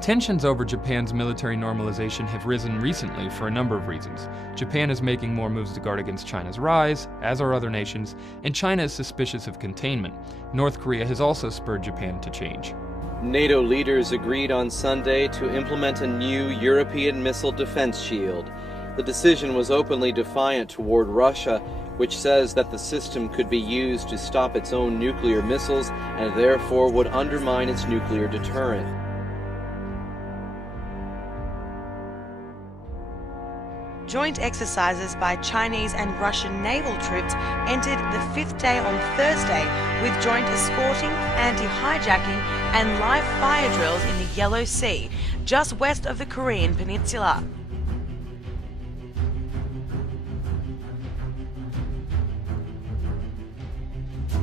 Tensions over Japan's military normalization have risen recently for a number of reasons. Japan is making more moves to guard against China's rise, as are other nations, and China is suspicious of containment. North Korea has also spurred Japan to change. NATO leaders agreed on Sunday to implement a new European missile defense shield. The decision was openly defiant toward Russia, which says that the system could be used to stop its own nuclear missiles and therefore would undermine its nuclear deterrent. Joint exercises by Chinese and Russian naval troops entered the fifth day on Thursday, with joint escorting, anti-hijacking and live fire drills in the Yellow Sea, just west of the Korean peninsula.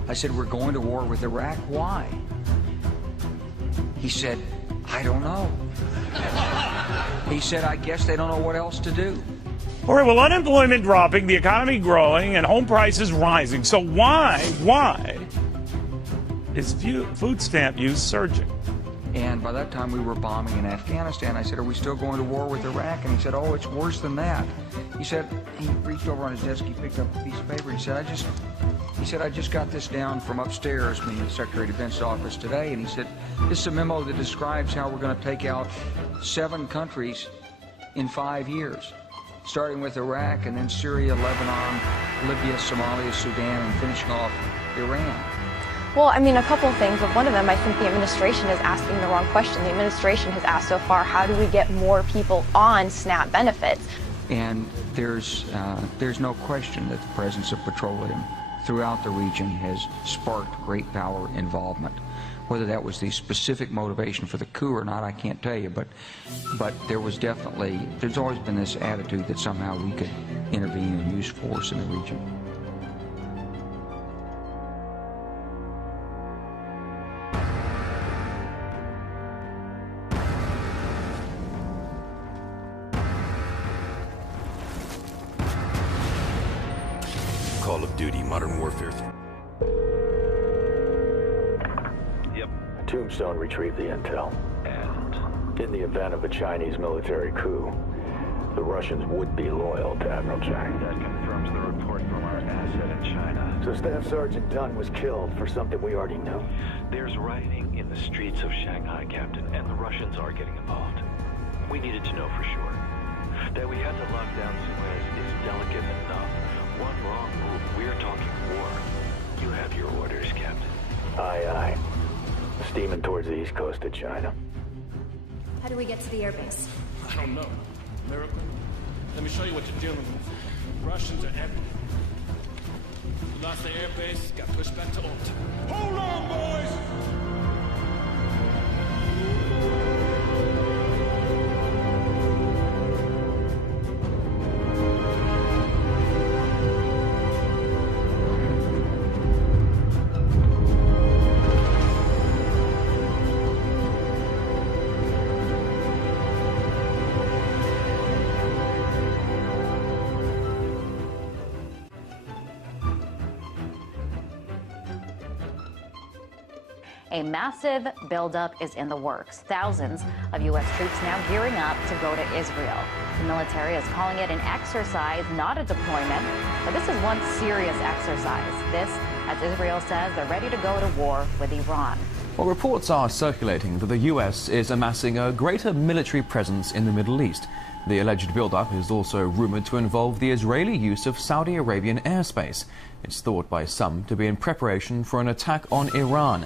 I said, we're going to war with Iraq. Why? He said, I don't know. He said, I guess they don't know what else to do. All right, well, unemployment dropping, the economy growing, and home prices rising. So why is food stamp use surging? And by that time, we were bombing in Afghanistan. I said, are we still going to war with Iraq? And he said, oh, it's worse than that. He said, he reached over on his desk, he picked up a piece of paper, he said, I just got this down from upstairs, meaning the Secretary of Defense's office today, and he said, this is a memo that describes how we're going to take out 7 countries in 5 years, starting with Iraq and then Syria, Lebanon, Libya, Somalia, Sudan, and finishing off Iran. Well, I mean, a couple of things, but one of them, I think the administration is asking the wrong question. The administration has asked so far, how do we get more people on SNAP benefits? And there's no question that the presence of petroleum throughout the region has sparked great power involvement. Whether that was the specific motivation for the coup or not, I can't tell you, but there's always been this attitude that somehow we could intervene and use force in the region. Call of Duty Modern Warfare 3. Yep. Tombstone retrieved the intel. And in the event of a Chinese military coup, the Russians would be loyal to Admiral Chang. That confirms the report from our asset in China. So Staff Sergeant Dunn was killed for something we already knew. There's rioting in the streets of Shanghai, Captain, and the Russians are getting involved. We needed to know for sure. That we had to lock down Suez is delicate enough. One wrong move, we're talking war. You have your orders, Captain. Aye, aye. Steaming towards the east coast of China. How do we get to the airbase? I don't know. Miracle? Let me show you what you're dealing with. Russians are everywhere. We lost the airbase, got pushed back to orbit. Hold on, boys! A massive buildup is in the works. Thousands of U.S. troops now gearing up to go to Israel. The military is calling it an exercise, not a deployment. But this is one serious exercise. This, as Israel says, they're ready to go to war with Iran. Well, reports are circulating that the U.S. is amassing a greater military presence in the Middle East. The alleged buildup is also rumored to involve the Israeli use of Saudi Arabian airspace. It's thought by some to be in preparation for an attack on Iran.